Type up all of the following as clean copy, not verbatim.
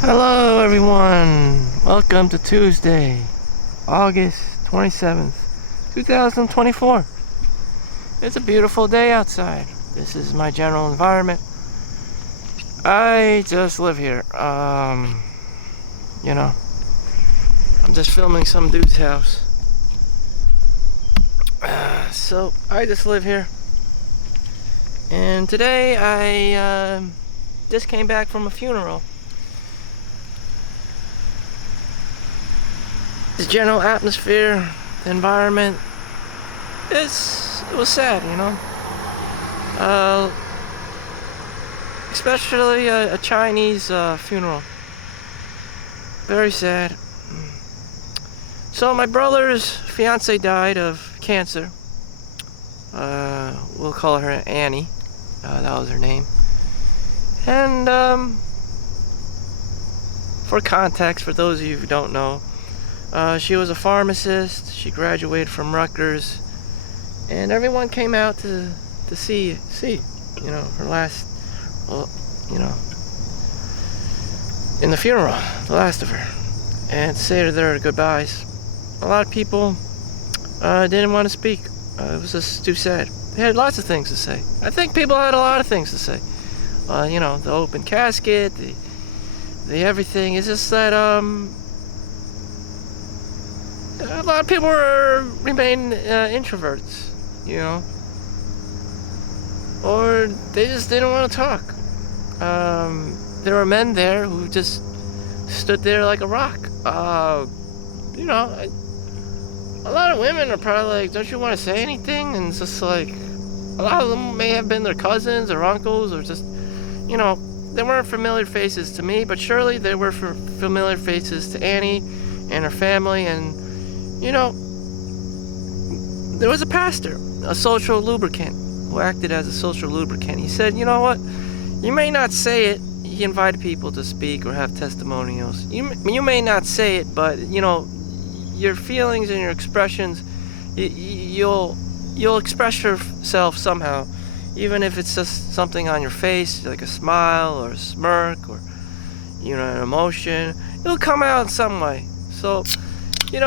Hello everyone, welcome to Tuesday, August 27th, 2024. It's a beautiful day outside. This is my general environment. I just live here. I'm just filming some dude's house. So I just live here. And today I just came back from a funeral. The general atmosphere, the environment, it was sad, especially a Chinese funeral. Very sad. So my brother's fiance died of cancer. We'll call her Annie. That was her name. And for context, for those of you who don't know, she was a pharmacist. She graduated from Rutgers, and everyone came out to see, her last, in the funeral, the last of her, and say to their goodbyes. A lot of people didn't want to speak. It was just too sad. They had lots of things to say. I think people had a lot of things to say. The open casket, the everything. It's just that a lot of people remain introverts, or they just didn't want to talk. There were men there who just stood there like a rock. A lot of women are probably like, don't you want to say anything? And it's just like, a lot of them may have been their cousins or uncles, or just, they weren't familiar faces to me, but surely they were familiar faces to Annie and her family. And there was a pastor, a social lubricant, who acted as a social lubricant. He said, you know what, you may not say it. He invited people to speak or have testimonials. You may not say it, but, your feelings and your expressions, you'll express yourself somehow, even if it's just something on your face, like a smile or a smirk or, an emotion. It'll come out in some way. So, you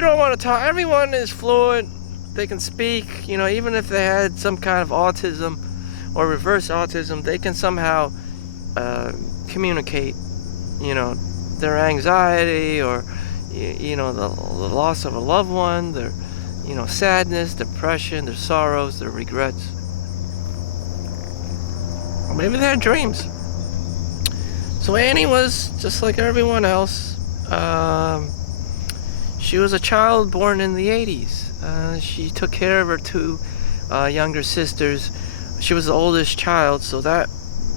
don't want to talk. Everyone is fluid. They can speak, even if they had some kind of autism or reverse autism, they can somehow communicate, their anxiety or, the loss of a loved one, their, sadness, depression, their sorrows, their regrets. Or maybe they had dreams. So Annie was just like everyone else. She was a child born in the 80s. She took care of her two younger sisters. She was the oldest child, so that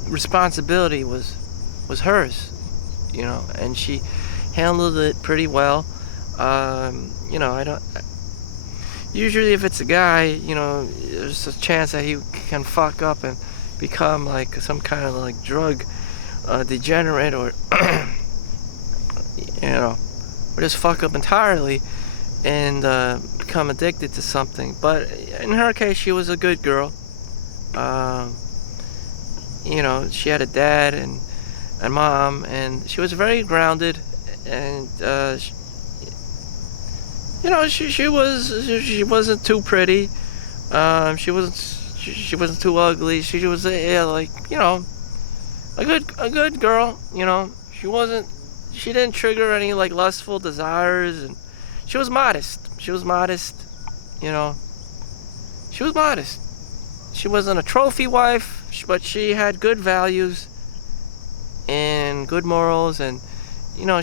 responsibility was hers, and she handled it pretty well. Usually if it's a guy, there's a chance that he can fuck up and become like some kind of like drug degenerate, or or just fuck up entirely and become addicted to something. But in her case, she was a good girl. She had a dad and mom, and she was very grounded, and she wasn't too pretty. She wasn't too ugly. She was a good girl. She didn't trigger any like lustful desires, and she was modest. She was modest. She wasn't a trophy wife, but she had good values and good morals, and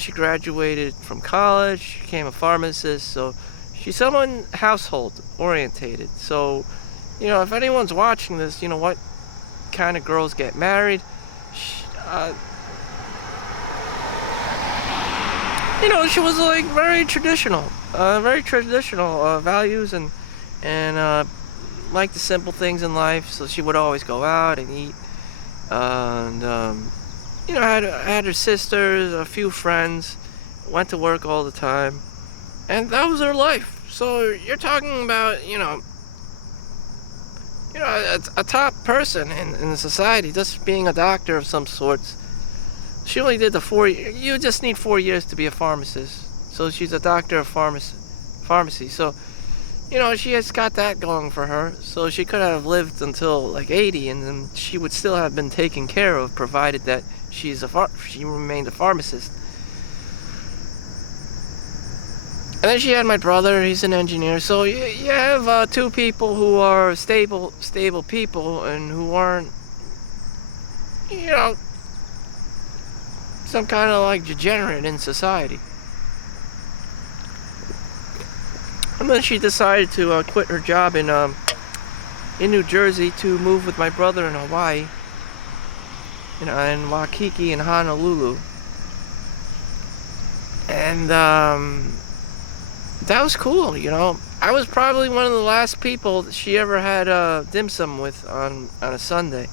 she graduated from college. She became a pharmacist, so she's someone household orientated. So if anyone's watching this, what kind of girls get married, she was like very traditional values, and like the simple things in life. So she would always go out and eat, and had her sisters, a few friends, went to work all the time, and that was her life. So you're talking about a top person in society, just being a doctor of some sorts. She only did the 4 years. You just need 4 years to be a pharmacist. So she's a doctor of pharmacy. So, she has got that going for her. So she could have lived until like 80, and then she would still have been taken care of, provided that she remained a pharmacist. And then she had my brother. He's an engineer. So you have two people who are stable people, and who aren't, some kind of like degenerate in society. And then she decided to quit her job in New Jersey to move with my brother in Hawaii, in Waikiki and Honolulu. And that was cool, I was probably one of the last people that she ever had dim sum with on a Sunday.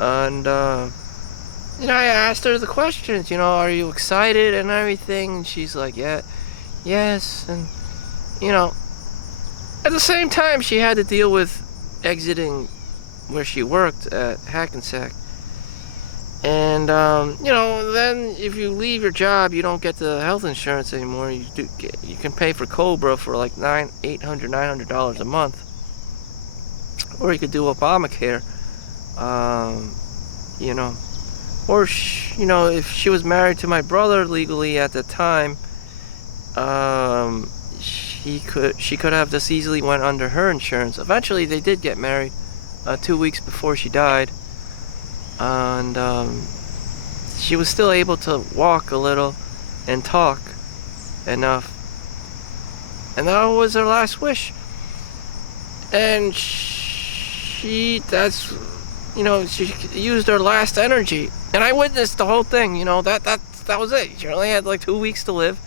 And I asked her the questions, are you excited and everything? And she's like, yeah, yes. And at the same time, she had to deal with exiting where she worked at Hackensack. And then if you leave your job, you don't get the health insurance anymore. You can pay for Cobra for like $900 a month, or you could do Obamacare. Or if she was married to my brother legally at the time, she could have just easily went under her insurance. Eventually, they did get married 2 weeks before she died. And she was still able to walk a little and talk enough. And that was her last wish. And she used her last energy. And I witnessed the whole thing, that was it. She only had like 2 weeks to live.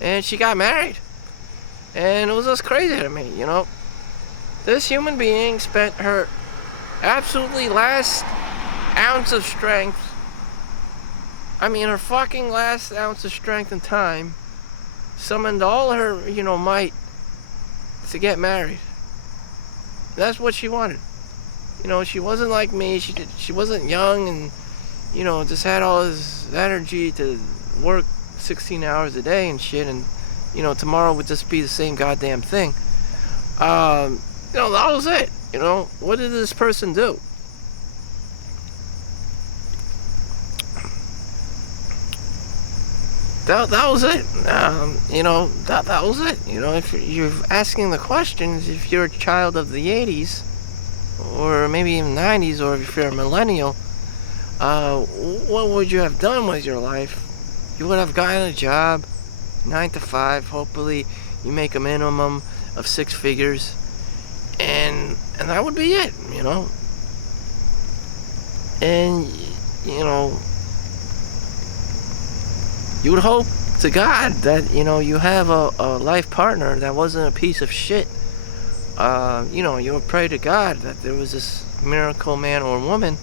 And she got married. And it was just crazy to me, This human being spent her absolutely last ounce of strength, her fucking last ounce of strength and time, summoned all her, might to get married. That's what she wanted. She wasn't like me. She wasn't young and, just had all this energy to work 16 hours a day and shit, and, tomorrow would just be the same goddamn thing. That was it. What did this person do? That was it. That was it. If you're asking the questions, if you're a child of the 80s, or maybe even 90s, or if you're a millennial, what would you have done with your life? You would have gotten a job, 9 to 5. Hopefully, you make a minimum of 6 figures, and that would be it. And you would hope to God that, you have a life partner that wasn't a piece of shit. You would pray to God that there was this miracle man or woman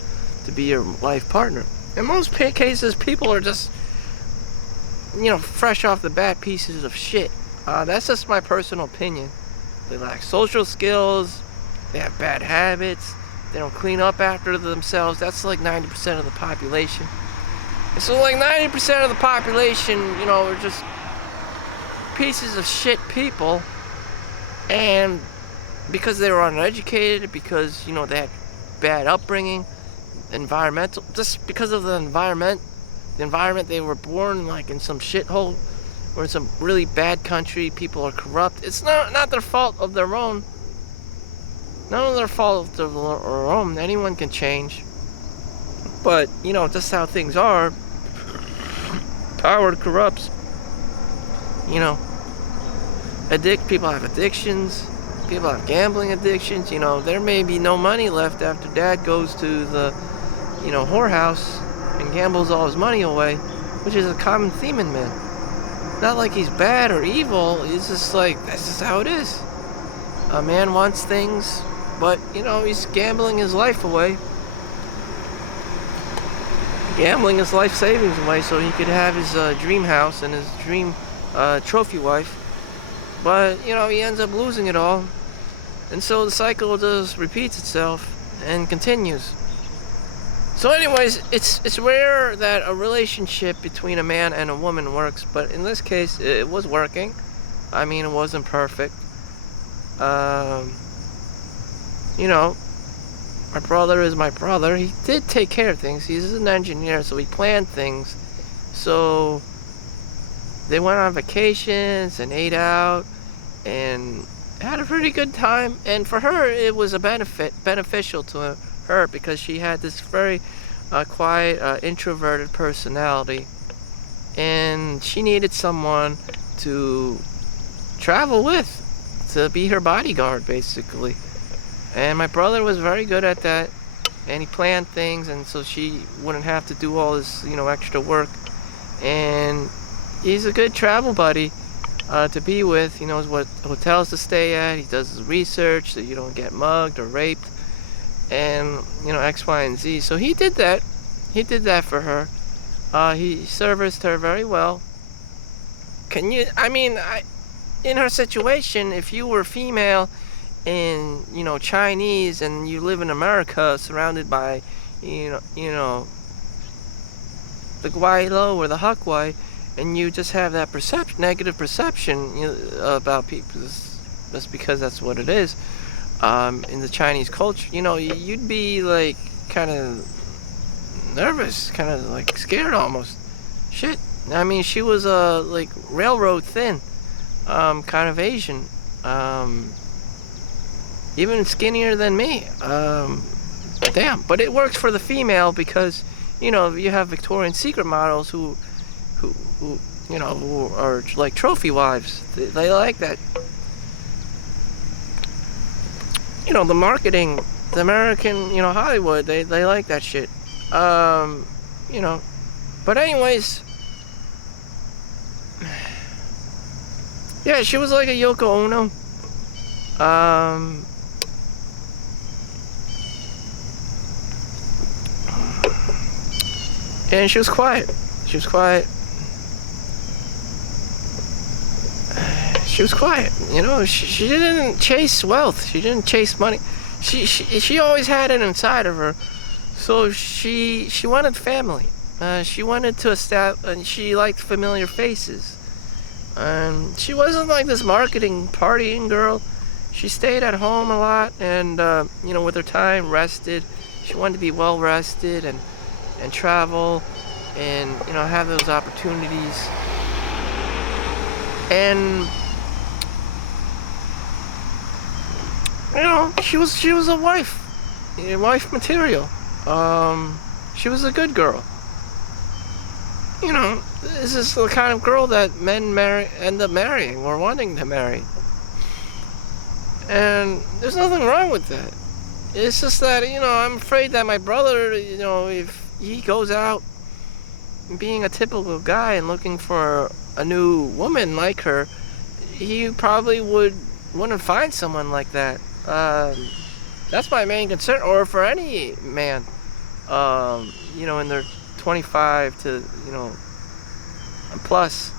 to be your life partner. In most cases, people are just, fresh off the bat pieces of shit. That's just my personal opinion. They lack social skills, they have bad habits, they don't clean up after themselves. That's like 90% of the population. So like 90% of the population, are just pieces of shit people. And because they were uneducated, because, they had bad upbringing, just because of the environment they were born like in some shithole or in some really bad country, people are corrupt. It's not their fault of their own. None of their fault of their own. Anyone can change. But, just how things are. Power corrupts. People have addictions. People have gambling addictions. There may be no money left after dad goes to the, whorehouse and gambles all his money away, which is a common theme in men. Not like he's bad or evil. It's just like, that's just how it is. A man wants things, but, he's gambling his life away. Gambling his life savings away so he could have his dream house and his dream trophy wife. But, he ends up losing it all. And so the cycle just repeats itself and continues. So anyways, it's rare that a relationship between a man and a woman works, but in this case, it was working. I mean, it wasn't perfect. Um, you know, my brother is my brother. He did take care of things. He's an engineer, so he planned things. So they went on vacations and ate out and had a pretty good time. And for her, it was a beneficial to her because she had this very quiet, introverted personality, and she needed someone to travel with, to be her bodyguard, basically. And my brother was very good at that, and he planned things, and so she wouldn't have to do all this, extra work. And he's a good travel buddy to be with. He knows what hotels to stay at. He does his research so you don't get mugged or raped, and X, Y, and Z. So he did that. He did that for her. He serviced her very well. In her situation, if you were female and Chinese and you live in America surrounded by the Guaylo or the Hukwai, and you just have that negative perception about people, just because that's what it is in the Chinese culture, you'd be like kind of nervous, kind of like scared almost. Shit. I mean, she was like railroad thin, kind of Asian, even skinnier than me. Damn. But it works for the female because you have Victorian Secret models who are like trophy wives. They like that. The marketing, the American, Hollywood, they like that shit. But anyways, yeah, she was like a Yoko Ono. And she was quiet. She was quiet. She was quiet. She didn't chase wealth. She didn't chase money. She always had it inside of her. So she wanted family. She wanted to establish, and she liked familiar faces. And she wasn't like this marketing, partying girl. She stayed at home a lot, and with her time, rested. She wanted to be well rested and travel, and have those opportunities. And she was a wife material. She was a good girl. This is the kind of girl that men end up marrying or wanting to marry. And there's nothing wrong with that. It's just that, I'm afraid that my brother, if he goes out being a typical guy and looking for a new woman like her, he probably wouldn't find someone like that. That's my main concern, or for any man, in their 25 to, plus.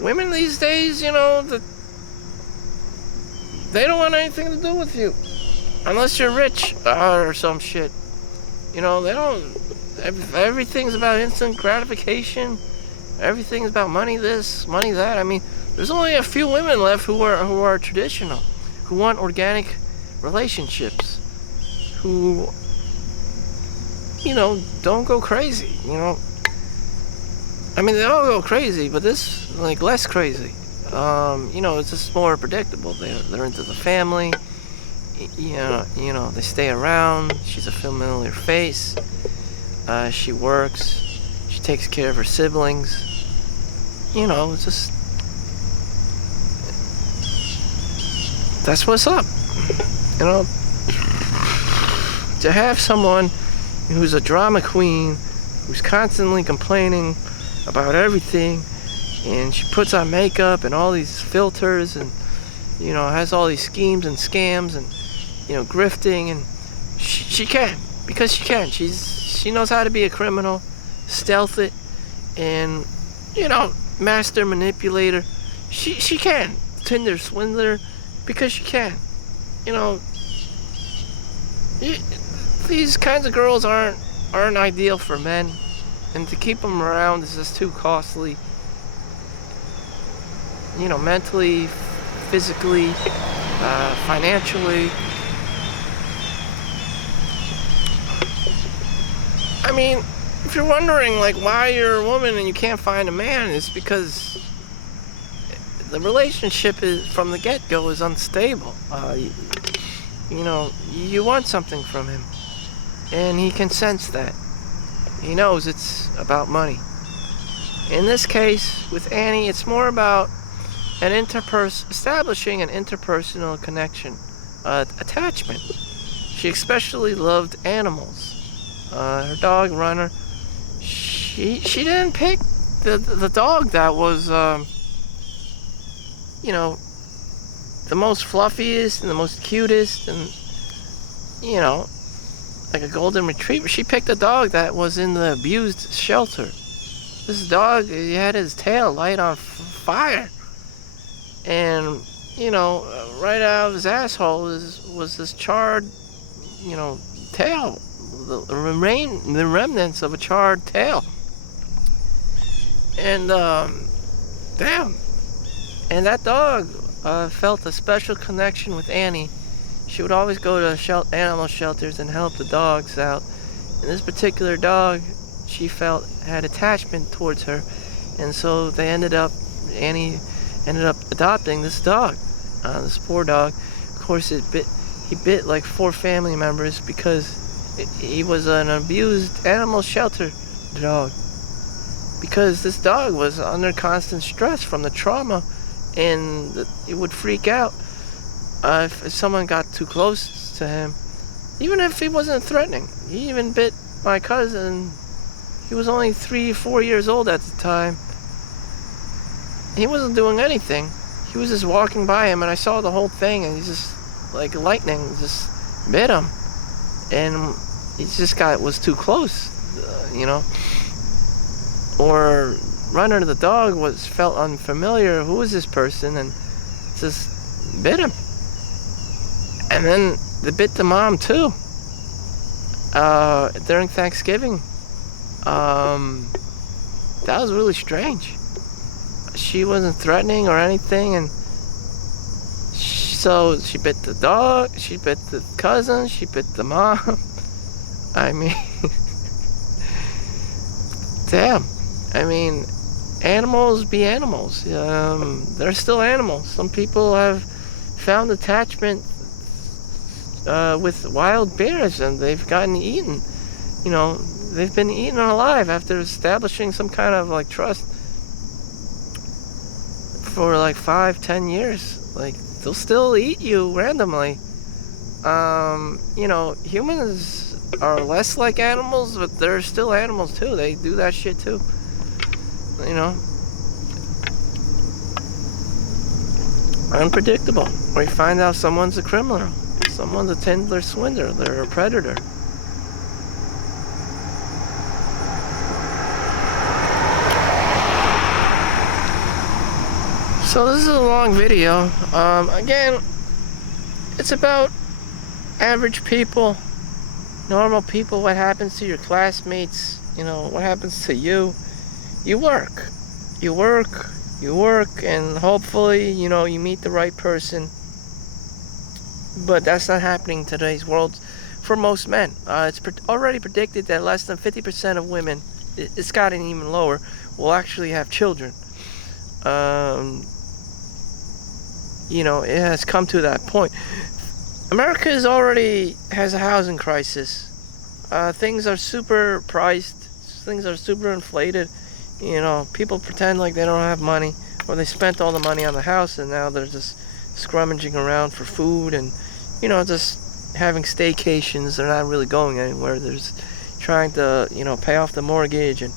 Women these days, they don't want anything to do with you. Unless you're rich or some shit. They don't, everything's about instant gratification. Everything's about money this, money that. I mean, there's only a few women left who are traditional, who want organic relationships, who don't go crazy. I mean, they all go crazy, but this like less crazy. It's just more predictable. They're into the family. They stay around. She's a familiar face. She works. She takes care of her siblings. It's just, that's what's up. To have someone who's a drama queen, who's constantly complaining about everything, and she puts on makeup and all these filters and has all these schemes and scams and grifting, and she can, because she can. She knows how to be a criminal, stealth it, and master manipulator. She can. Tinder swindler, because she can. These kinds of girls aren't aren't ideal for men, and to keep them around is just too costly. You know, mentally, physically, financially. I mean, if you're wondering, like, why you're a woman and you can't find a man, it's because the relationship is, from the get-go, is unstable. You know, you want something from him, and he can sense that. He knows it's about money. In this case, with Annie, it's more about establishing an interpersonal connection, attachment. She especially loved animals. Her dog, Runner, she didn't pick the dog that was, you know, the most fluffiest and the most cutest, and, you know, like a golden retriever. She picked a dog that was in the abused shelter. This dog, he had his tail light on fire. And, you know, right out of his asshole was this charred, you know, tail. The remnants of a charred tail. And, damn. And that dog felt a special connection with Annie. She would always go to animal shelters and help the dogs out. And this particular dog, she felt, had attachment towards her. And so Annie ended up adopting this dog, this poor dog. Of course, he bit like 4 family members because he was an abused animal shelter dog. Because this dog was under constant stress from the trauma, and it would freak out if someone got too close to him, even if he wasn't threatening. He even bit my cousin. He was only 3-4 years old at the time. He wasn't doing anything. He was just walking by him, and I saw the whole thing, and he just, like lightning, just bit him. And he just was too close, you know. Or Runner the dog felt unfamiliar. Who is this person? And just bit him. And then they bit the mom too. During Thanksgiving. That was really strange. She wasn't threatening or anything, and so she bit the dog, she bit the cousin, she bit the mom. I mean, damn. I mean, animals be animals. They're still animals. Some people have found attachment with wild bears, and they've gotten eaten. You know, they've been eaten alive after establishing some kind of like trust for like 5-10 years. Like, they'll still eat you randomly. You know, humans are less like animals, but they're still animals too. They do that shit too. You know, unpredictable. Where you find out someone's a criminal, someone's a Tinder swindler, they're a predator. So this is a long video. Again, it's about average people, normal people. What happens to your classmates? You know, what happens to you? You work, and hopefully, you know, you meet the right person. But that's not happening in today's world for most men. It's already predicted that less than 50% of women, it's gotten even lower, will actually have children. You know, it has come to that point. America already has a housing crisis. Things are super priced. Things are super inflated. You know, people pretend like they don't have money, or they spent all the money on the house, and now they're just scrummaging around for food and, you know, just having staycations. They're not really going anywhere. They're just trying to, you know, pay off the mortgage and,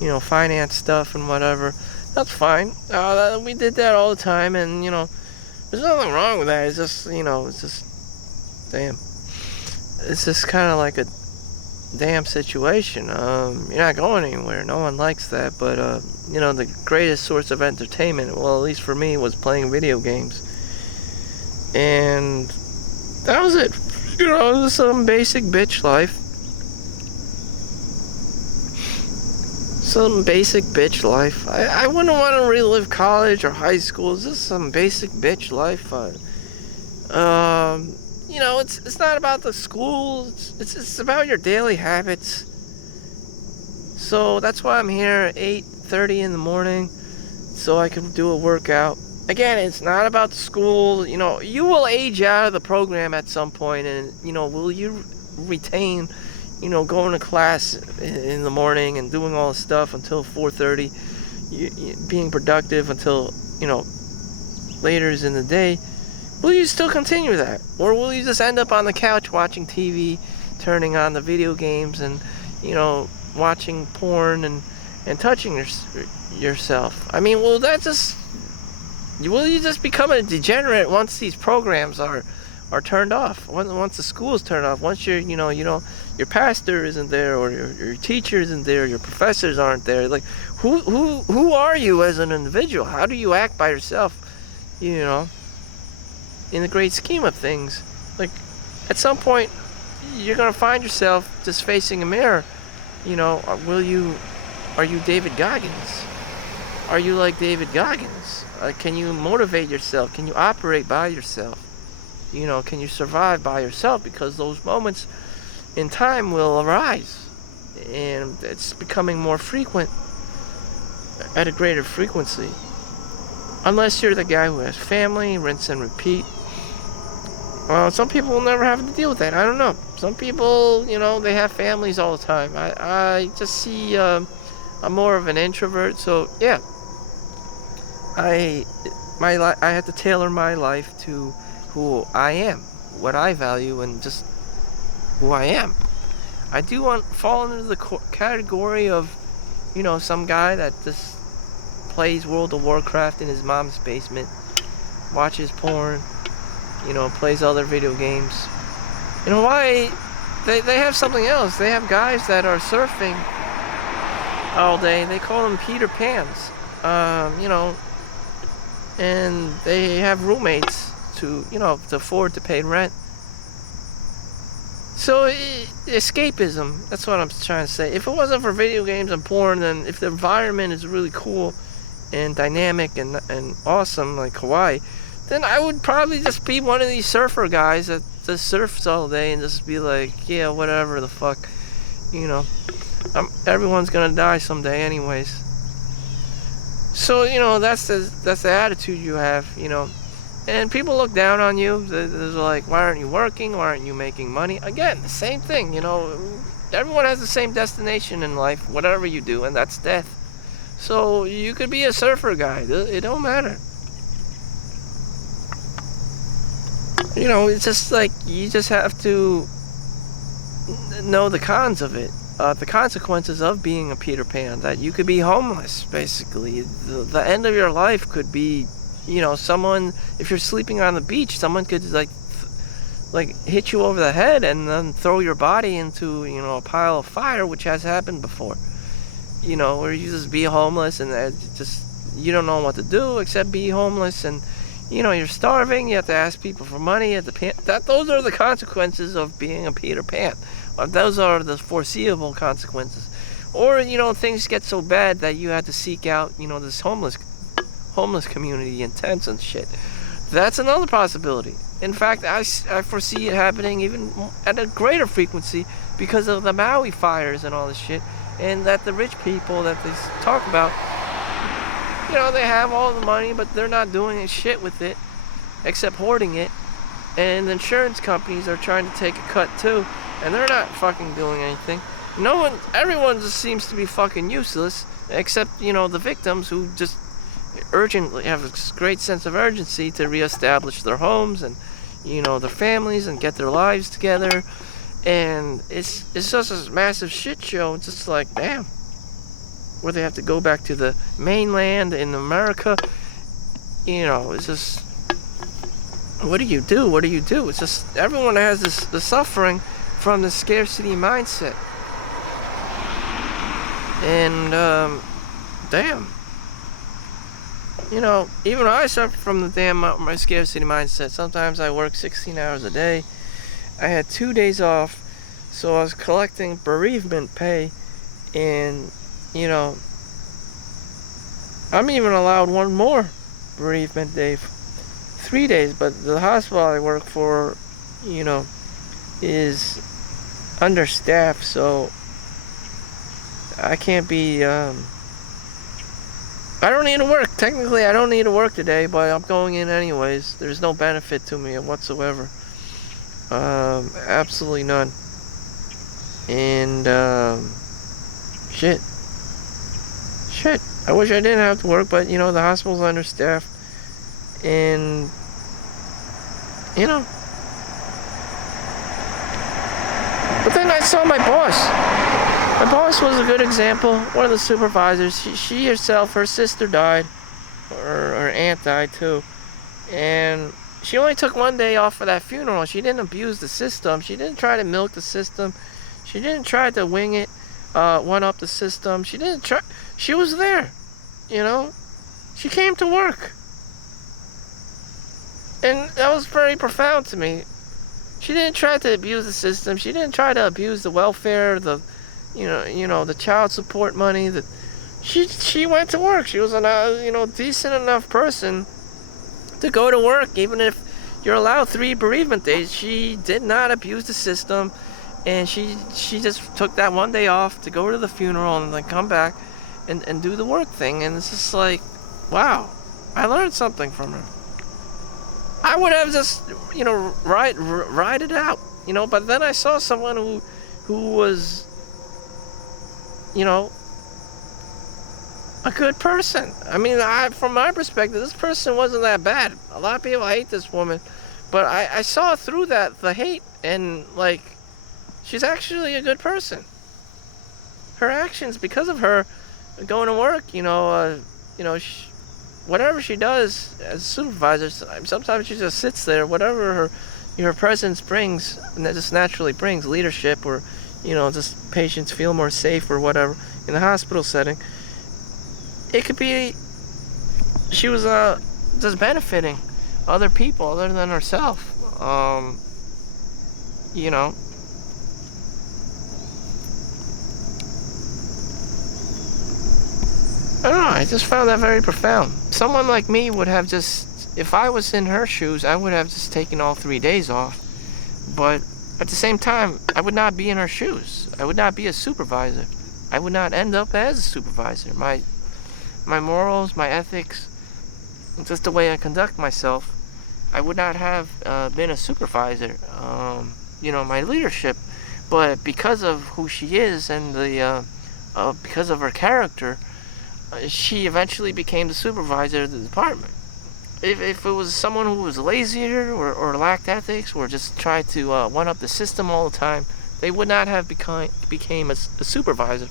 you know, finance stuff and whatever. That's fine. We did that all the time, and, you know, there's nothing wrong with that. It's just, you know, it's just, damn. It's just kind of like a damn situation. You're not going anywhere. No one likes that. But, you know, the greatest source of entertainment, well, at least for me, was playing video games. And that was it. You know, it was some basic bitch life. some basic bitch life. I wouldn't want to relive college or high school. It's just some basic bitch life. It's not about the school. It's about your daily habits. So that's why I'm here at 8:30 in the morning, so I can do a workout. Again, it's not about the school. You will age out of the program at some point, and will you retain, going to class in the morning and doing all the stuff until 4:30, being productive until later in the day. Will you still continue that, or will you just end up on the couch watching TV, turning on the video games, and watching porn and touching yourself? I mean, will you just become a degenerate once these programs are turned off? Once the school's turned off, once your pastor isn't there, or your teacher isn't there, your professors aren't there. Like, who are you as an individual? How do you act by yourself? In the great scheme of things, like, at some point, you're gonna find yourself just facing a mirror. Are you David Goggins? Are you like David Goggins? Can you motivate yourself? Can you operate by yourself? Can you survive by yourself? Because those moments in time will arise, and it's becoming more frequent at a greater frequency. Unless you're the guy who has family, rinse and repeat. Some people will never have to deal with that. I don't know. Some people, they have families all the time. I just see, I'm more of an introvert, so yeah. I have to tailor my life to who I am, what I value, and just who I am. I do fall into the category of, some guy that just plays World of Warcraft in his mom's basement, watches porn, plays other video games. Why? They have something else. They have guys that are surfing all day. They call them Peter Pans. And they have roommates to afford to pay rent. So, escapism, that's what I'm trying to say. If it wasn't for video games and porn, then if the environment is really cool and dynamic and awesome, like Hawaii, then I would probably just be one of these surfer guys that just surfs all day and just be like, yeah, whatever the fuck, everyone's gonna die someday anyways. So, that's the attitude you have, and people look down on you. They're like, why aren't you working? Why aren't you making money? Again, the same thing, everyone has the same destination in life, whatever you do, and that's death. So you could be a surfer guy. It don't matter. It's just like, you just have to know the cons of it. The consequences of being a Peter Pan. That you could be homeless, basically. The end of your life could be, someone, if you're sleeping on the beach, someone could like hit you over the head and then throw your body into, a pile of fire, which has happened before. Where you just be homeless and you don't know what to do except be homeless, and you're starving. You have to ask people for money. Those are the consequences of being a Peter Pan. Those are the foreseeable consequences. Or things get so bad that you have to seek out this homeless community in tents and shit. That's another possibility. In fact, I foresee it happening even at a greater frequency because of the Maui fires and all this shit. And that the rich people that they talk about, they have all the money, but they're not doing shit with it except hoarding it. And insurance companies are trying to take a cut too, and they're not fucking doing anything. Everyone just seems to be fucking useless, except, the victims who just urgently have a great sense of urgency to reestablish their homes and, their families and get their lives together. And it's just a massive shit show. It's just like, damn. Where they have to go back to the mainland in America. It's just, what do you do? What do you do? It's just, everyone has the suffering from the scarcity mindset. And, damn. Even I suffer from the my scarcity mindset. Sometimes I work 16 hours a day. I had 2 days off, so I was collecting bereavement pay, and you know, I'm even allowed one more bereavement day, 3 days, but the hospital I work for, you know, is understaffed, so I can't be, I don't need to work. Technically, I don't need to work today, but I'm going in anyways. There's no benefit to me whatsoever. Absolutely none. And, shit. I wish I didn't have to work, but, you know, the hospital's understaffed. And, you know. But then I saw my boss. My boss was a good example. One of the supervisors. She herself, her sister died. Her aunt died too. And she only took one day off for that funeral. She didn't abuse the system. She didn't try to milk the system. She didn't try to wing it, one up the system. She didn't try. She was there, you know. She came to work. And that was very profound to me. She didn't try to abuse the system. She didn't try to abuse the welfare, the child support money. She went to work. She was a decent enough person to go to work, even if you're allowed 3 bereavement days. She did not abuse the system, and she just took that one day off to go to the funeral and then come back and do the work thing. And it's just like, wow, I learned something from her. I would have just, ride it out, but then I saw someone who was, a good person. I mean, from my perspective, this person wasn't that bad. A lot of people hate this woman, but I saw through the hate, and, like, she's actually a good person. Her actions, because of her going to work, whatever she does as a supervisor, sometimes she just sits there. Whatever her presence brings, and that just naturally brings leadership, or just patients feel more safe or whatever in the hospital setting. It could be she was just benefiting other people other than herself. I don't know, I just found that very profound. Someone like me would have just, if I was in her shoes, I would have just taken all 3 days off. But at the same time, I would not be in her shoes. I would not be a supervisor. I would not end up as a supervisor. My morals, my ethics, just the way I conduct myself, I would not have been a supervisor. My leadership. But because of who she is and because of her character, she eventually became the supervisor of the department. If it was someone who was lazier or lacked ethics or just tried to one-up the system all the time, they would not have became a supervisor.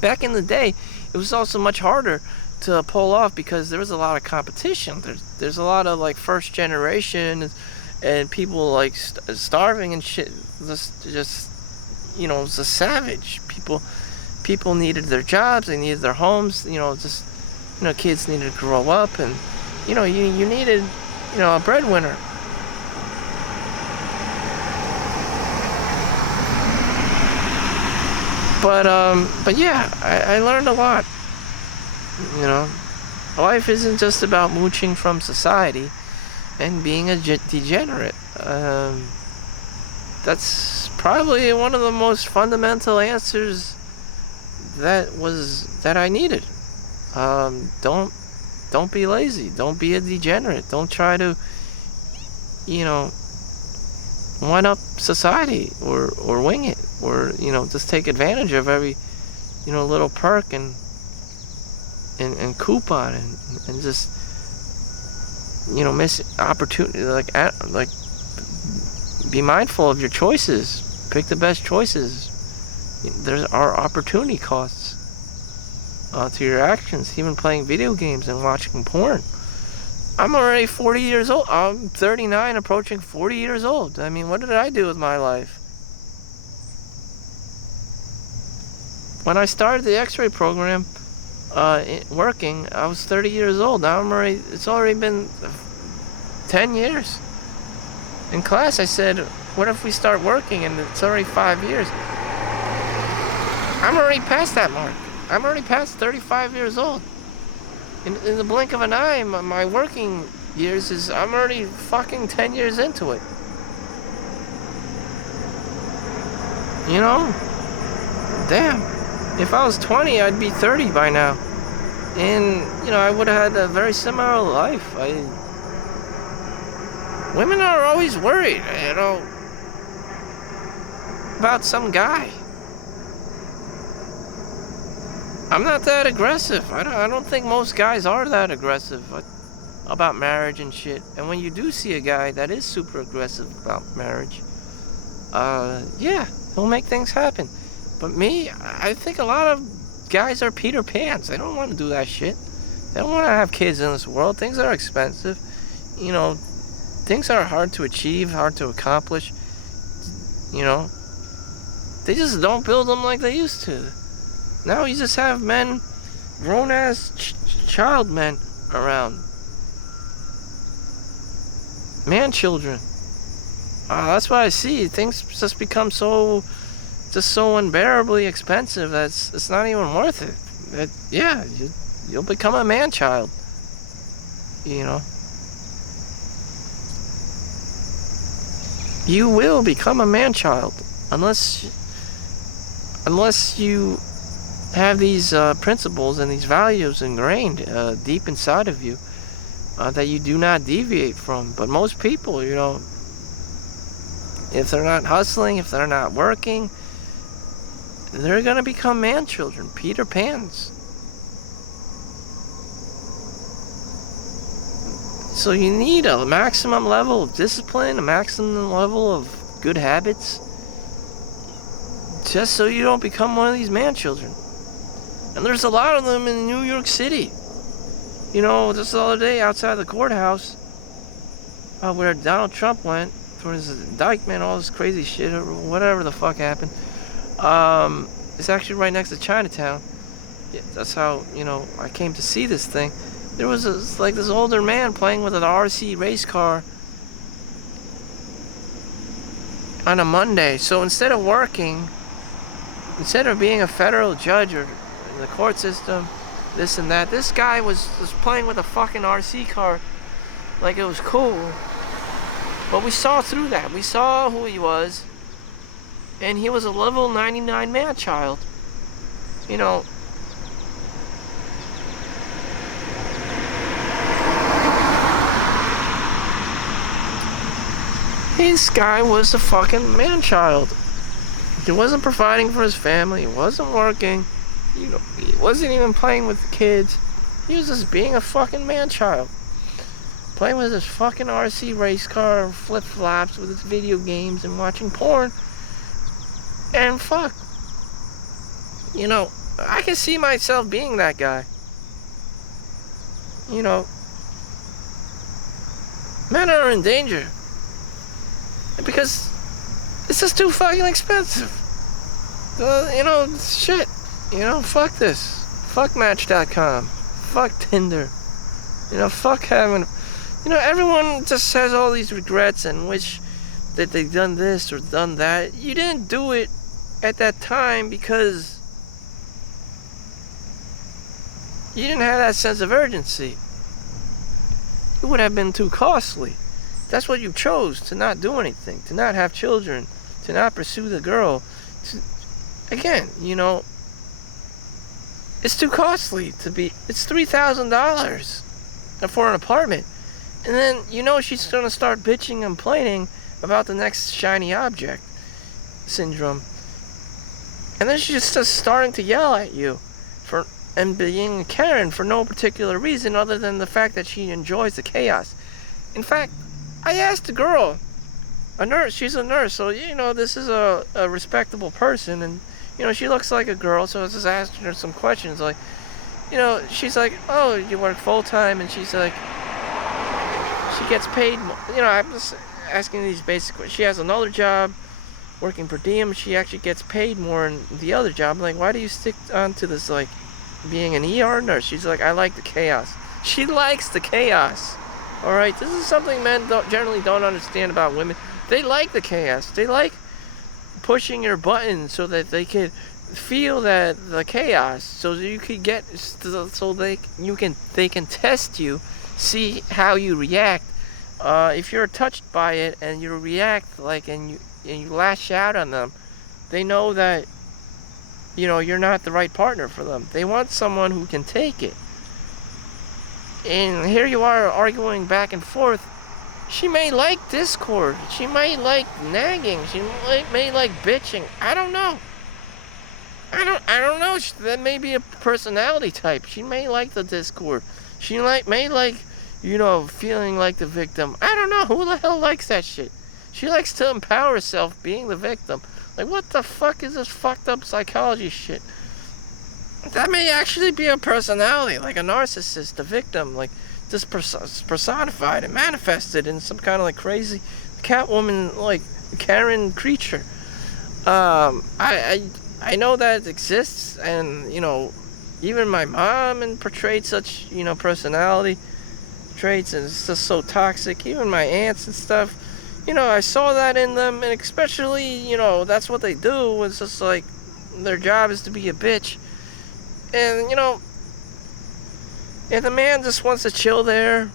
Back in the day, it was also much harder to pull off because there was a lot of competition. There's a lot of, like, first generation and people, like, starving and shit. Just it was a savage. People needed their jobs, they needed their homes, kids needed to grow up, and you needed a breadwinner. But yeah, I learned a lot. Life isn't just about mooching from society and being a degenerate. That's probably one of the most fundamental answers that I needed. Don't be lazy. Don't be a degenerate. Don't try to, one up society or wing it, or just take advantage of every little perk and coupon and just miss opportunity. Like be mindful of your choices. Pick the best choices. There are opportunity costs to your actions, even playing video games and watching porn. I'm already 40 years old. I'm 39, approaching 40 years old. I mean, what did I do with my life? When I started the X-ray program, working, I was 30 years old. Now it's already been 10 years. In class, I said, what if we start working and it's already 5 years? I'm already past that mark. I'm already past 35 years old. In the blink of an eye, my working years I'm already fucking 10 years into it. You know? Damn. If I was 20, I'd be 30 by now. And, I would have had a very similar life. Women are always worried, about some guy. I'm not that aggressive. I don't think most guys are that aggressive about marriage and shit. And when you do see a guy that is super aggressive about marriage, yeah, he'll make things happen. But me, I think a lot of guys are Peter Pans. They don't want to do that shit. They don't want to have kids in this world. Things are expensive. Things are hard to achieve, hard to accomplish. They just don't build them like they used to. Now you just have men, grown-ass child men around. Man children. That's what I see. Things just become so unbearably expensive that it's not even worth it. You'll become a man child. You will become a man child unless you have these principles and these values ingrained deep inside of you that you do not deviate from. But most people, if they're not hustling, if they're not working, they're going to become man children, Peter Pans. So you need a maximum level of discipline, a maximum level of good habits, just so you don't become one of these man children. And there's a lot of them in New York City. Just the other day outside the courthouse, where Donald Trump went for his indictment, all this crazy shit, or whatever the fuck happened. It's actually right next to Chinatown. Yeah, that's how, I came to see this thing. There was this older man playing with an RC race car on a Monday. So instead of working, instead of being a federal judge or in the court system, this and that, this guy was playing with a fucking RC car like it was cool. But we saw through that. We saw who he was. And he was a level 99 man child. This guy was a fucking man child. He wasn't providing for his family. He wasn't working. He wasn't even playing with the kids. He was just being a fucking man child. Playing with his fucking RC race car, flip-flops with his video games and watching porn. And fuck. I can see myself being that guy. Men are in danger. Because it's just too fucking expensive. Shit. Fuck this. Fuck Match.com. Fuck Tinder. Fuck having... everyone just has all these regrets and wish that they've done this or done that. You didn't do it at that time because you didn't have that sense of urgency. It would have been too costly. That's what you chose, to not do anything, to not have children, to not pursue the girl. Again, it's too costly it's $3,000 for an apartment. And then, she's going to start bitching and complaining about the next shiny object syndrome. And then she's just starting to yell at you and being a Karen for no particular reason other than the fact that she enjoys the chaos. In fact, I asked a girl, a nurse, she's a nurse, so, this is a respectable person, and, she looks like a girl, so I was just asking her some questions, like, she's like, oh, you work full-time, and she's like, she gets paid, I'm just asking these basic questions. She has another job, working per diem, she actually gets paid more in the other job. I'm like, why do you stick on to this, like, being an ER nurse? She's like, I like the chaos. She likes the chaos. Alright, this is something men generally don't understand about women. They like the chaos. They like pushing your buttons so that they could feel that the chaos, so you could get, so they can test you, see how you react. If you're touched by it and you react like and you lash out on them, they know that you're not the right partner for them. They want someone who can take it. And here you are arguing back and forth. She may like discord. She may like nagging. She may like bitching. I don't know. I don't know. That may be a personality type. She may like the discord. She may like, feeling like the victim. I don't know. Who the hell likes that shit? She likes to empower herself being the victim. Like, what the fuck is this fucked up psychology shit? That may actually be a personality, like a narcissist, a victim, like just personified and manifested in some kind of like crazy Catwoman, like Karen creature. I know that it exists, and even my mom portrayed such personality traits, and it's just so toxic. Even my aunts and stuff, I saw that in them, and especially that's what they do. It's just like their job is to be a bitch. And, if the man just wants to chill there,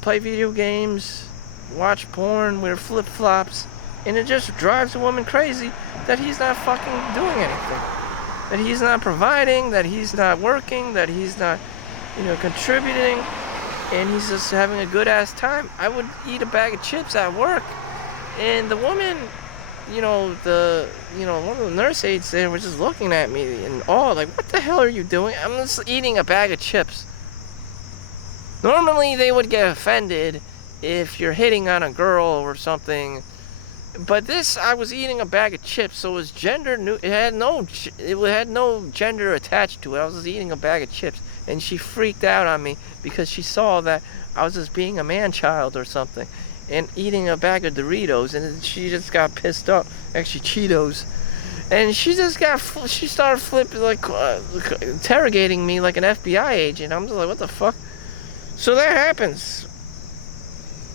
play video games, watch porn, wear flip-flops, and it just drives a woman crazy that he's not fucking doing anything. That he's not providing, that he's not working, that he's not, contributing, and he's just having a good-ass time. I would eat a bag of chips at work, and the woman... one of the nurse aides there was just looking at me in awe, like, what the hell are you doing? I'm just eating a bag of chips. Normally, they would get offended if you're hitting on a girl or something, but I was eating a bag of chips, so it was gender new. It had no gender attached to it. I was just eating a bag of chips, and she freaked out on me because she saw that I was just being a man-child or something. And eating a bag of Doritos, and she just got pissed off. Actually, Cheetos. And she started flipping, like, interrogating me like an FBI agent. I'm just like, what the fuck? So that happens.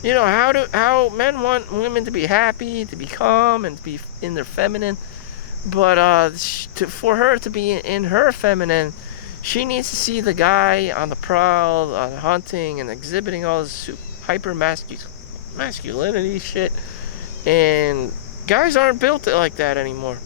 How men want women to be happy, to be calm, and to be in their feminine. But for her to be in her feminine, she needs to see the guy on the prowl, hunting, and exhibiting all this hyper masculinity shit, and guys aren't built like that anymore.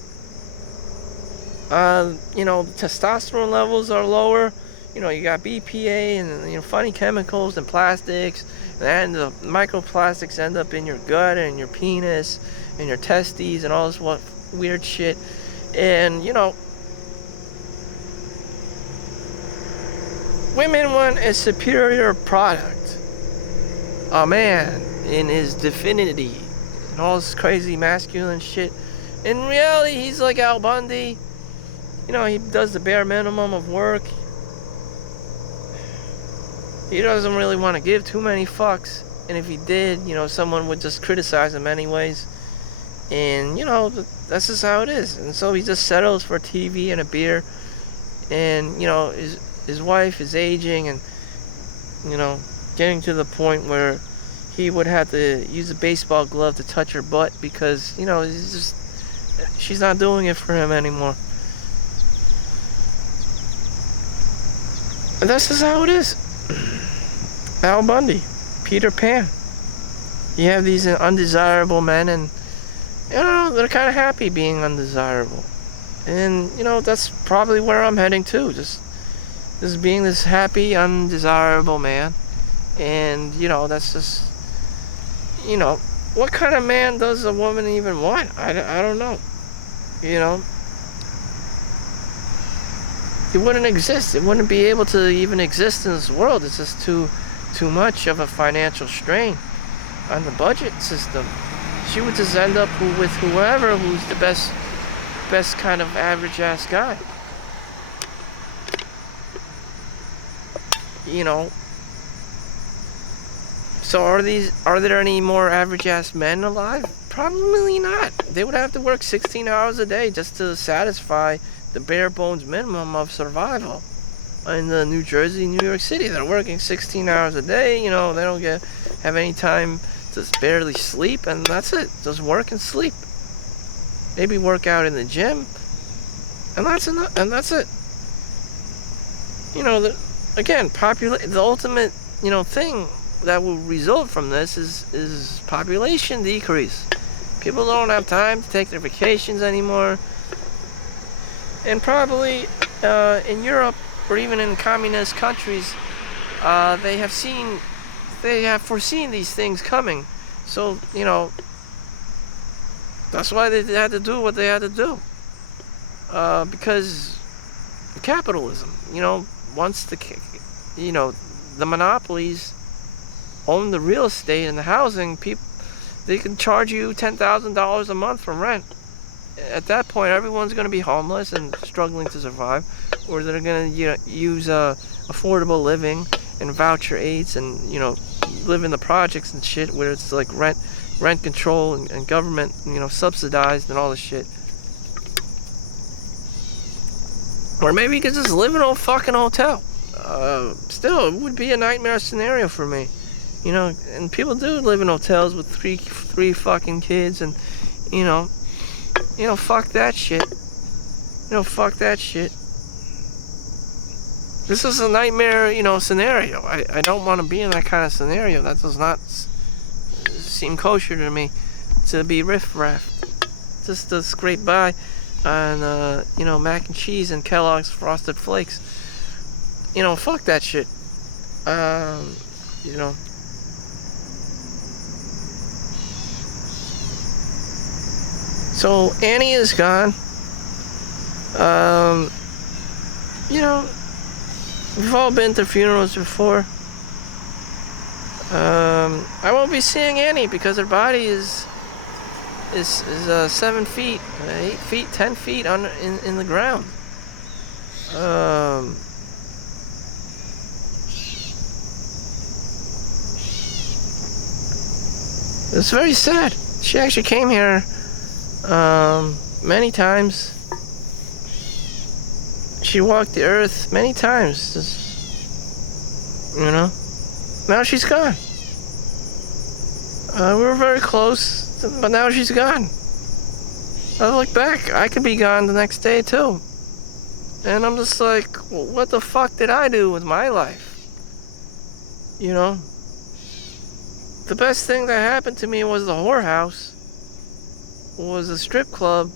Testosterone levels are lower. You got BPA and funny chemicals and plastics, and the microplastics end up in your gut and your penis and your testes and all this weird shit. And women want a superior product, a man in his divinity and all this crazy masculine shit. In reality, he's like Al Bundy. He does the bare minimum of work. He doesn't really want to give too many fucks, and if he did, someone would just criticize him anyways. And that's just how it is. And so he just settles for TV and a beer, and his wife is aging, and getting to the point where he would have to use a baseball glove to touch her butt because, she's not doing it for him anymore. And that's just how it is. Al Bundy, Peter Pan. You have these undesirable men, and, they're kind of happy being undesirable. And, that's probably where I'm heading to. Just being this happy, undesirable man. And, that's just... what kind of man does a woman even want? I don't know. It wouldn't exist. It wouldn't be able to even exist in this world. It's just too much of a financial strain on the budget system. She would just end up with whoever who's the best kind of average ass guy. So are there any more average ass men alive? Probably not. They would have to work 16 hours a day just to satisfy the bare bones minimum of survival. In the New Jersey, New York City, they're working 16 hours a day. They don't have any time to barely sleep, and that's it. Just work and sleep. Maybe work out in the gym, And that's enough, and that's it. You know, again, the ultimate, thing that will result from this is population decrease. People don't have time to take their vacations anymore. And probably in Europe or even in communist countries, they have foreseen these things coming. So, that's why they had to do what they had to do. Because capitalism, once the monopolies own the real estate and the housing, they can charge you $10,000 a month for rent. At that point, everyone's going to be homeless and struggling to survive, or they're going to use affordable living and voucher aids and live in the projects and shit where it's like rent control and government subsidized and all this shit. Or maybe you could just live in a fucking hotel. Still, it would be a nightmare scenario for me. And people do live in hotels with three fucking kids, and fuck that shit. Fuck that shit. This is a nightmare, scenario. I don't want to be in that kind of scenario. That does not seem kosher to me, to be riff-raff. Just to scrape by on, mac and cheese and Kellogg's Frosted Flakes. Fuck that shit. So Annie is gone. We've all been to funerals before. I won't be seeing Annie because her body is 7 feet, 8 feet, 10 feet in the ground. It's very sad. She actually came here many times. She walked the earth many times. Just, now she's gone. We were very close, but now she's gone. I look back, I could be gone the next day too. And I'm just like, well, what the fuck did I do with my life? The best thing that happened to me was the whorehouse, was the strip club,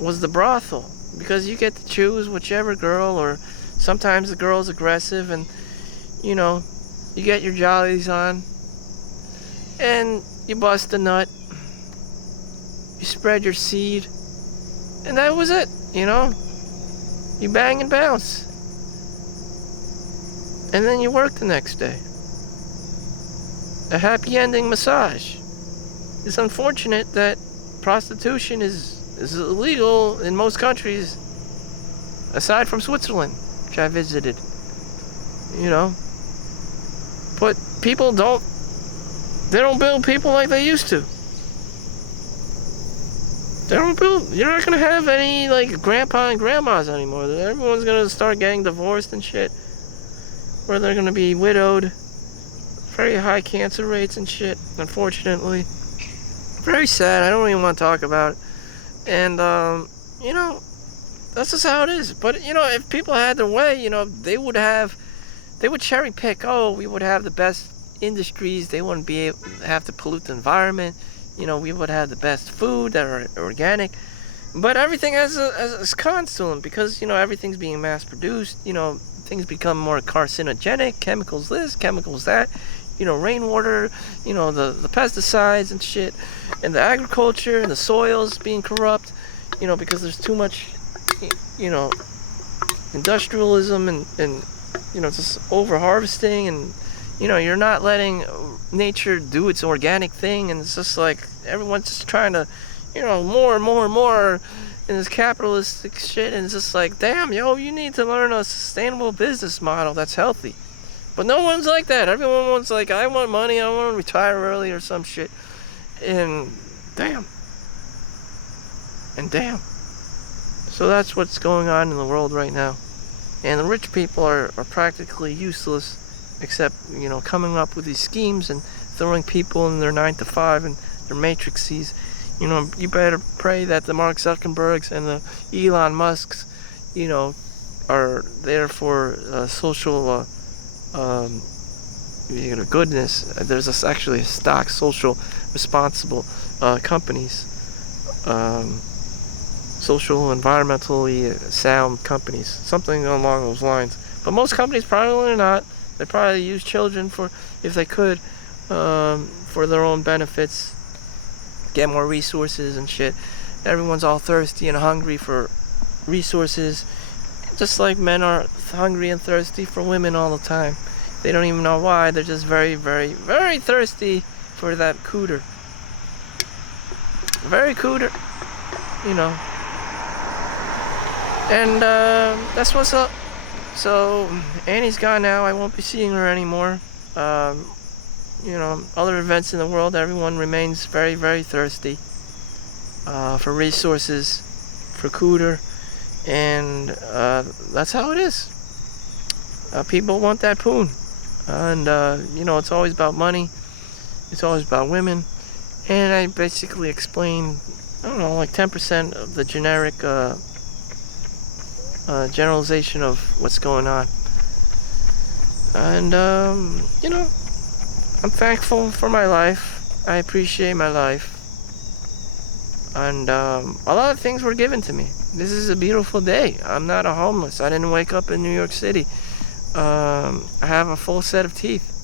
was the brothel. Because you get to choose whichever girl, or sometimes the girl's aggressive and, you get your jollies on. And you bust a nut. You spread your seed. And that was it, You bang and bounce. And then you work the next day. A happy ending massage. It's unfortunate that prostitution is illegal in most countries, aside from Switzerland, which I visited. But people they don't build people like they used to. You're not gonna have any like grandpa and grandmas anymore. Everyone's gonna start getting divorced and shit, or they're gonna be widowed. Very high cancer rates and shit, unfortunately. Very sad. I don't even want to talk about it. And, that's just how it is. But, if people had their way, they would cherry pick. Oh, we would have the best industries. They wouldn't have to pollute the environment. We would have the best food that are organic. But everything has a cons to them because, everything's being mass produced. Things become more carcinogenic. Chemicals this, chemicals that. Rainwater, the pesticides and shit, and the agriculture and the soils being corrupt, because there's too much, industrialism and just over harvesting, and, you're not letting nature do its organic thing, and it's just like everyone's just trying to, more and more and more in this capitalistic shit, and it's just like, damn, you need to learn a sustainable business model that's healthy. But no one's like that. Everyone wants like, I want money, I want to retire early or some shit. And damn. So that's what's going on in the world right now. And the rich people are practically useless, except, coming up with these schemes and throwing people in their 9 to 5 and their matrices, You better pray that the Mark Zuckerbergs and the Elon Musks, are there for social um, goodness. There's actually a stock social responsible companies, social environmentally sound companies, something along those lines. But most companies probably not. They probably use children if they could, for their own benefits, get more resources and shit. Everyone's all thirsty and hungry for resources, just like men are hungry and thirsty for women all the time. They don't even know why. They're just very, very, very thirsty for that cooter. Very cooter, And that's what's up. So Annie's gone now. I won't be seeing her anymore. Other events in the world, everyone remains very, very thirsty for resources, for cooter, and that's how it is. People want that poon, and it's always about money. It's always about women, and I basically explain, like 10% of the generic generalization of what's going on. And I'm thankful for my life. I appreciate my life. And a lot of things were given to me. This is a beautiful day. I'm not a homeless. I didn't wake up in New York City. I have a full set of teeth.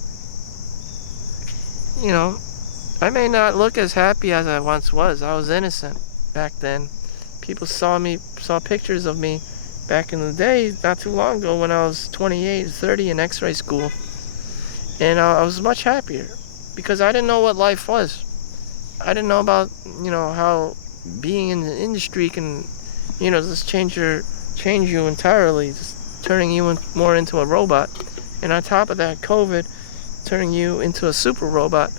I may not look as happy as I once was. I was innocent back then. People saw pictures of me back in the day, not too long ago, when I was 28, 30 in x-ray school. And I was much happier because I didn't know what life was. I didn't know about, how being in the industry can, just change you entirely, just turning you more into a robot. And on top of that, COVID turning you into a super robot,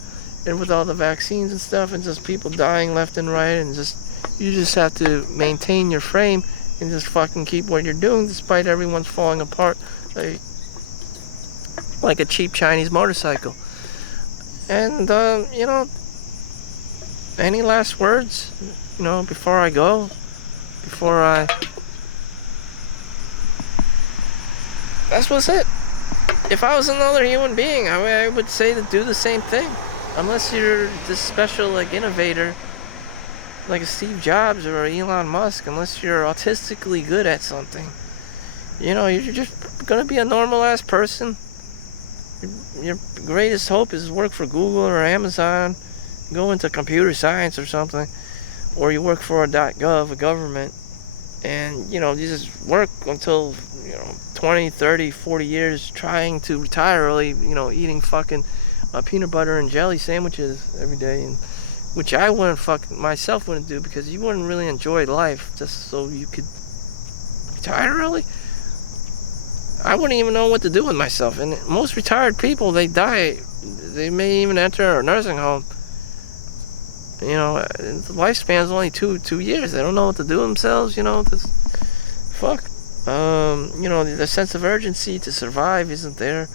and with all the vaccines and stuff, and just people dying left and right, and you just have to maintain your frame and just fucking keep what you're doing despite everyone's falling apart like a cheap Chinese motorcycle. And any last words, before I go? That's what's it. If I was another human being, I would say to do the same thing. Unless you're this special, innovator, like a Steve Jobs or Elon Musk, unless you're autistically good at something. You're just gonna be a normal-ass person. Your greatest hope is work for Google or Amazon, go into computer science or something, or you work for a .gov, a government, and, you just work until, 20, 30, 40 years trying to retire early, eating fucking peanut butter and jelly sandwiches every day, and which I myself wouldn't do, because you wouldn't really enjoy life just so you could retire early. I wouldn't even know what to do with myself. And most retired people, they die. They may even enter a nursing home. The lifespan is only two years. They don't know what to do with themselves. Fuck. The sense of urgency to survive isn't there,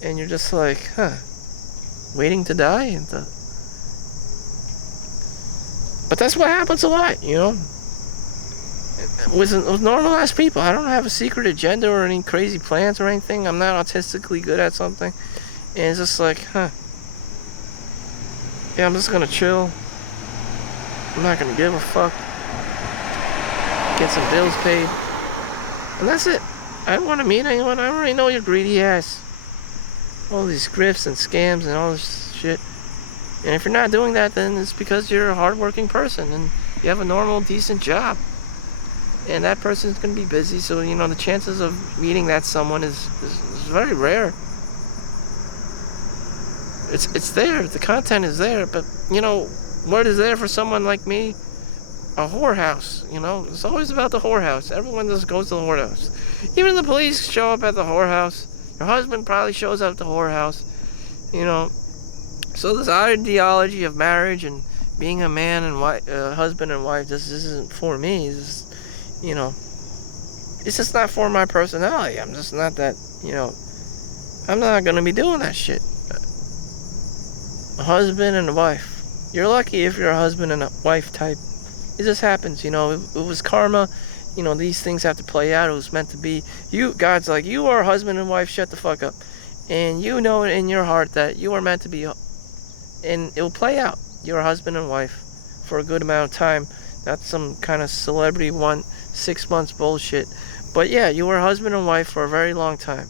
and you're just like, waiting to die. But that's what happens a lot, With normal-ass people. I don't have a secret agenda or any crazy plans or anything. I'm not autistically good at something. And it's just like, yeah, I'm just gonna chill. I'm not gonna give a fuck. Get some bills paid. And that's it. I don't want to meet anyone. I already know your greedy ass. All these grifts and scams and all this shit. And if you're not doing that, then it's because you're a hardworking person and you have a normal, decent job. And that person's going to be busy, so, the chances of meeting that someone is very rare. It's there. The content is there, but, what is there for someone like me? A whorehouse, It's always about the whorehouse. Everyone just goes to the whorehouse. Even the police show up at the whorehouse. Your husband probably shows up at the whorehouse, So this ideology of marriage and being a man and husband and wife, this isn't for me. It's just not for my personality. I'm just not that, I'm not going to be doing that shit. A husband and a wife. You're lucky if you're a husband and a wife type. It just happens, you know. It was karma. You know, these things have to play out. It was meant to be. God's like, you are husband and wife. Shut the fuck up. And you know it in your heart that you are meant to be, and it will play out. You're a husband and wife for a good amount of time. Not some kind of celebrity 6 months bullshit. But yeah, you were husband and wife for a very long time.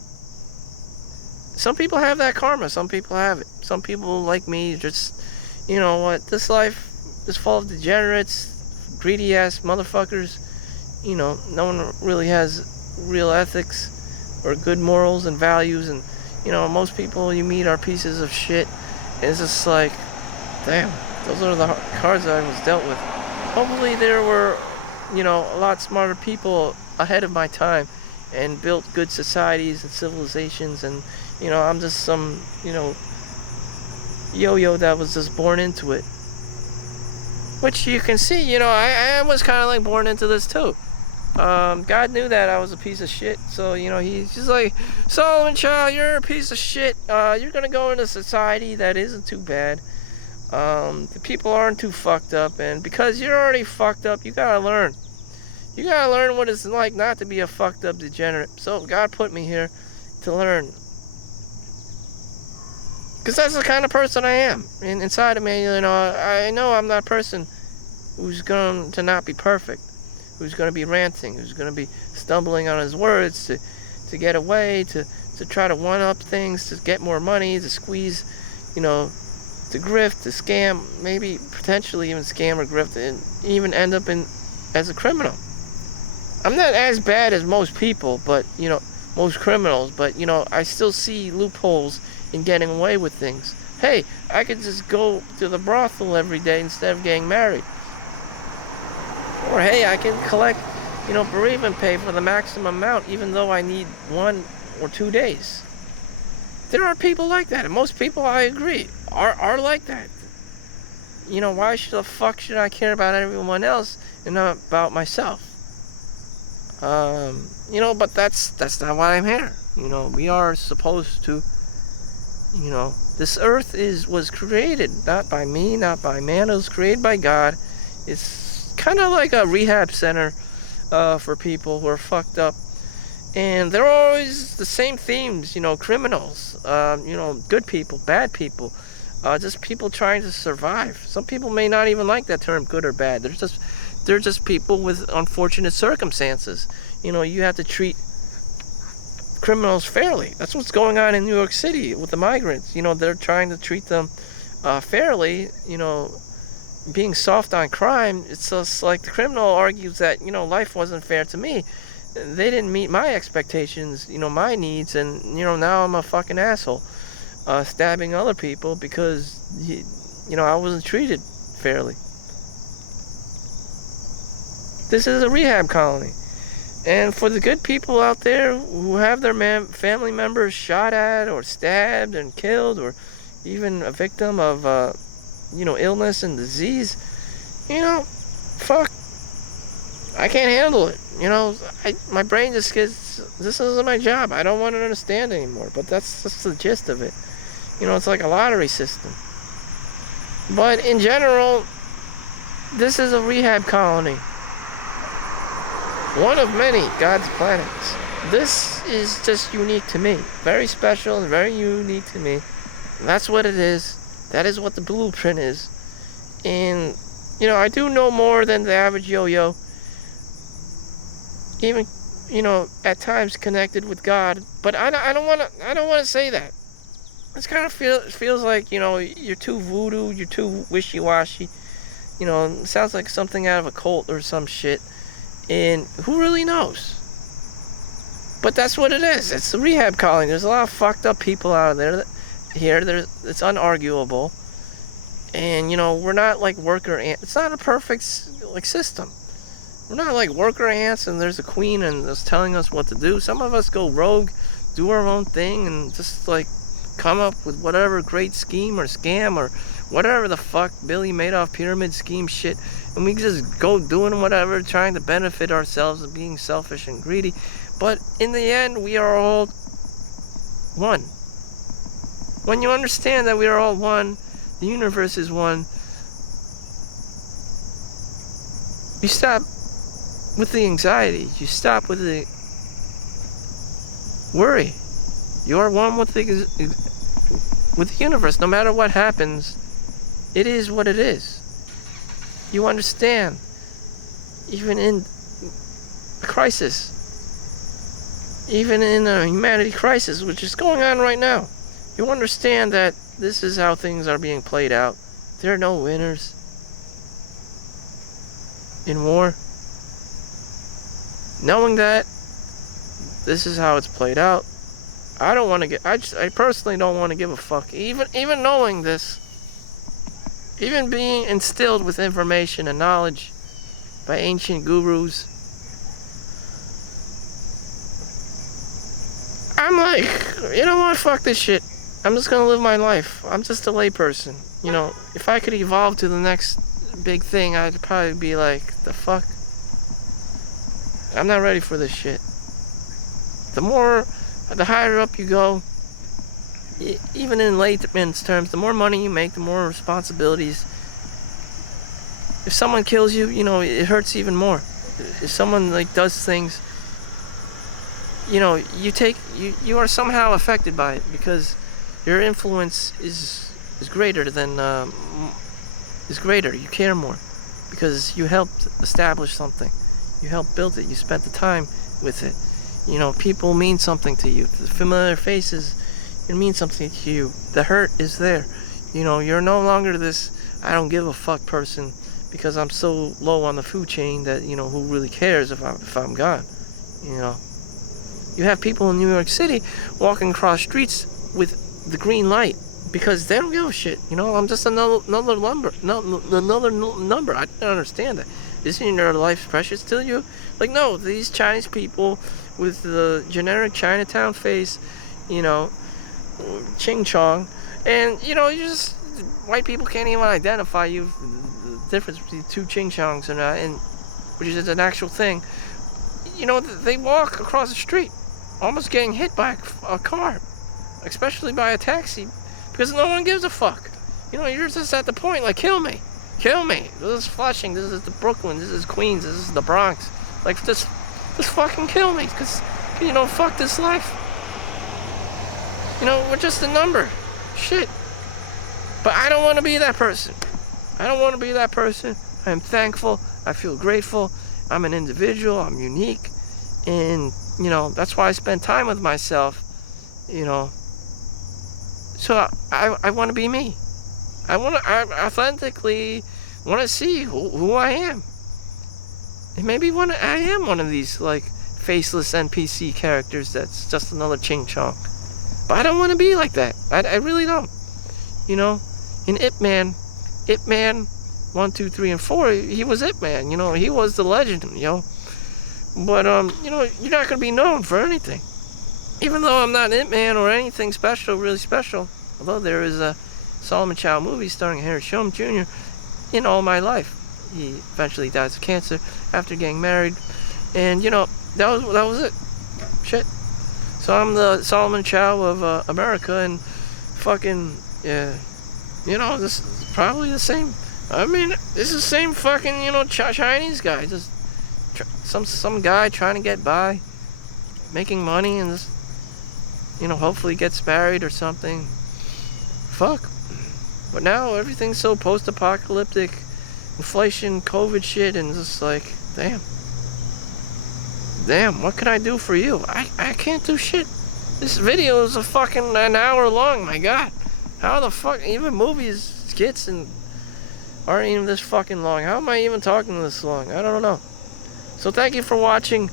Some people have that karma. Some people have it. Some people like me just, you know what, this life is full of degenerates, greedy ass motherfuckers. You know, no one really has real ethics or good morals and values. And, you know, most people you meet are pieces of shit. And it's just like, damn, those are the cards I was dealt with. Hopefully there were, you know, a lot smarter people ahead of my time and built good societies and civilizations, and, you know, I'm just some, you know, yo-yo that was just born into it. Which you can see, you know, I was kind of like born into this too. God knew that I was a piece of shit, so, you know, he's just like, Solomon Chau, you're a piece of shit. You're gonna go into society that isn't too bad. The people aren't too fucked up, and because you're already fucked up, you gotta learn. You gotta learn what it's like not to be a fucked up degenerate. So God put me here to learn. Because that's the kind of person I am. And inside of me, you know I'm that person who's going to not be perfect. Who's going to be ranting. Who's going to be stumbling on his words to get away, to try to one-up things, to get more money, to squeeze, you know, to grift, to scam, maybe potentially even scam or grift, and even end up as a criminal. I'm not as bad as most people, but, you know, most criminals, but, you know, I still see loopholes in getting away with things. Hey, I could just go to the brothel every day instead of getting married. Or, hey, I can collect, you know, bereavement pay for the maximum amount, even though I need 1 or 2 days. There are people like that, and most people, I agree, are like that. You know, why the fuck should I care about everyone else and not about myself? You know, but that's not why I'm here. You know, we are supposed to, you know, this earth was created not by me, not by man. It was created by God. It's kind of like a rehab center for people who are fucked up, and there are always the same themes. You know, criminals, you know, good people, bad people, just people trying to survive. Some people may not even like that term, good or bad. They're just people with unfortunate circumstances. You know, you have to treat criminals fairly. That's what's going on in New York City with the migrants. You know, they're trying to treat them fairly. You know, being soft on crime, it's just like the criminal argues that, you know, life wasn't fair to me. They didn't meet my expectations, you know, my needs, and, you know, now I'm a fucking asshole. Stabbing other people because, you know, I wasn't treated fairly. This is a rehab colony. And for the good people out there who have their family members shot at or stabbed and killed, or even a victim of, you know, illness and disease, you know, fuck, I can't handle it. You know, my brain just gets, this isn't my job. I don't want to understand anymore. But that's the gist of it. You know, it's like a lottery system. But in general, this is a rehab colony. One of many God's planets. This is just unique to me. Very special and very unique to me. And that's what it is. That is what the blueprint is. And, you know, I do know more than the average yo-yo. Even, you know, at times connected with God. But I don't want to say that. It's kind of feels like, you know, you're too voodoo, you're too wishy-washy. You know, it sounds like something out of a cult or some shit. And who really knows? But that's what it is. It's a rehab colony. There's a lot of fucked up people out there. It's unarguable. And, you know, we're not like worker ants. It's not a perfect, like, system. We're not like worker ants and there's a queen and that's telling us what to do. Some of us go rogue, do our own thing, and just, like, come up with whatever great scheme or scam or whatever the fuck Billy Madoff pyramid scheme shit. And we just go doing whatever, trying to benefit ourselves and being selfish and greedy. But in the end, we are all one. When you understand that we are all one, the universe is one, You stop with the anxiety. You stop with the worry. You are one with the universe. No matter what happens, it is what it is. You understand, even in a crisis, even in a humanity crisis, which is going on right now, you understand that this is how things are being played out. There are no winners in war. Knowing that this is how it's played out, I don't want to get. I personally don't want to give a fuck. Even knowing this, even being instilled with information and knowledge by ancient gurus, I'm like, you know what? Fuck this shit. I'm just gonna live my life. I'm just a layperson. You know, if I could evolve to the next big thing, I'd probably be like, the fuck? I'm not ready for this shit. The higher up you go, even in layman's terms, the more money you make, the more responsibilities. If someone kills you, you know, it hurts even more. If someone like does things, you know, you are somehow affected by it because your influence is greater than You care more because you helped establish something. You helped build it. You spent the time with it. You know, people mean something to you. The familiar faces, it means something to you. The hurt is there. You know, you're no longer this I don't give a fuck person because I'm so low on the food chain that, you know, who really cares if I'm gone. You know, you have people in New York City walking across streets with the green light because they don't give a shit. You know, I'm just another number. I don't understand that. Isn't your life precious to you? Like, no, these Chinese people with the generic Chinatown face, you know, ching chong, and you know, white people can't even identify you the difference between two ching chongs and which is an actual thing. You know, they walk across the street, almost getting hit by a car, especially by a taxi, because no one gives a fuck. You know, you're just at the point like, kill me. This is Flushing. This is the Brooklyn. This is Queens. This is the Bronx. Like, just fucking kill me, because, you know, fuck this life. You know, we're just a number. Shit. But I don't want to be that person. I am thankful. I feel grateful. I'm an individual. I'm unique. And, you know, that's why I spend time with myself, you know. So I want to be me. I authentically want to see who I am. And maybe I am one of these, like, faceless NPC characters that's just another ching chong. But I don't want to be like that. I really don't. You know, in Ip Man 1, 2, 3, and 4, he was Ip Man. You know, he was the legend, you know. But, you know, you're not going to be known for anything. Even though I'm not Ip Man or anything special, really special. Although there is a Solomon Chau movie starring Harry Shum Jr. in All My Life. He eventually dies of cancer after getting married. And, you know, that was it. Shit. So I'm the Solomon Chau of America, and fucking, yeah, you know, this is probably the same. I mean, this is the same fucking, you know, Chinese guy. Just some guy trying to get by, making money, and just, you know, hopefully gets married or something. Fuck. But now everything's so post-apocalyptic, inflation, COVID shit, and just like, damn, what can I do for you? I can't do shit. This video is an hour long, my god. How the fuck, even movies, skits, and aren't even this fucking long. How am I even talking this long? I don't know. So thank you for watching.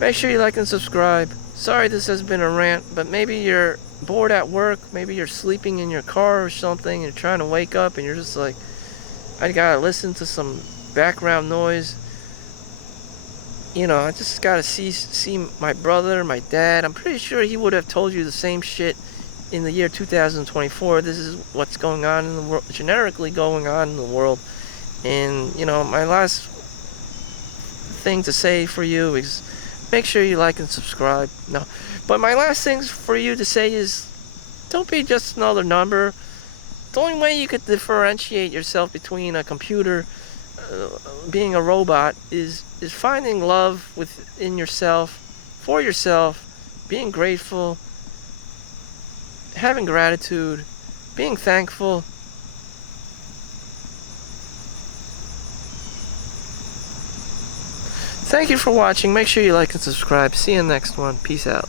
Make sure you like and subscribe. Sorry this has been a rant, but maybe you're bored at work, maybe you're sleeping in your car or something, and you're trying to wake up, and you're just like, I gotta listen to some background noise. You know, I just gotta see my brother, my dad. I'm pretty sure he would have told you the same shit in the year 2024. This is what's going on in the world, generically going on in the world. And, you know, my last thing to say for you is make sure you like and subscribe. No, but my last thing for you to say is don't be just another number. The only way you could differentiate yourself between a computer, being a robot is finding love within yourself, for yourself, being grateful, having gratitude, being thankful. Thank you for watching. Make sure you like and subscribe. See you in the next one. Peace out.